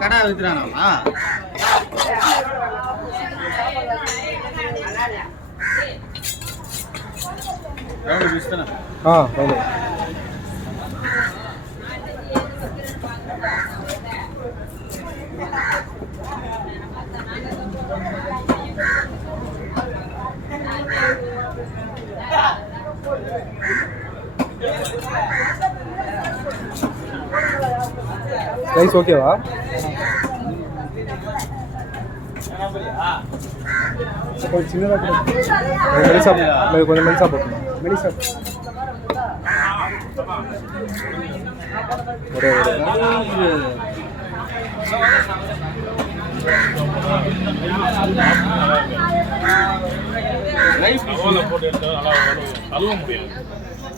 கடா வித்துறானா ஆ okay rice ஓகேவா கொஞ்சம் சின்னதாக மெலிசா கொஞ்சம் மெலிசா போட்டுருங்க மெலிசா ஒரே ஒரே போட்டு எடுத்தா நல்லா வரும். கழுவ முடியாது.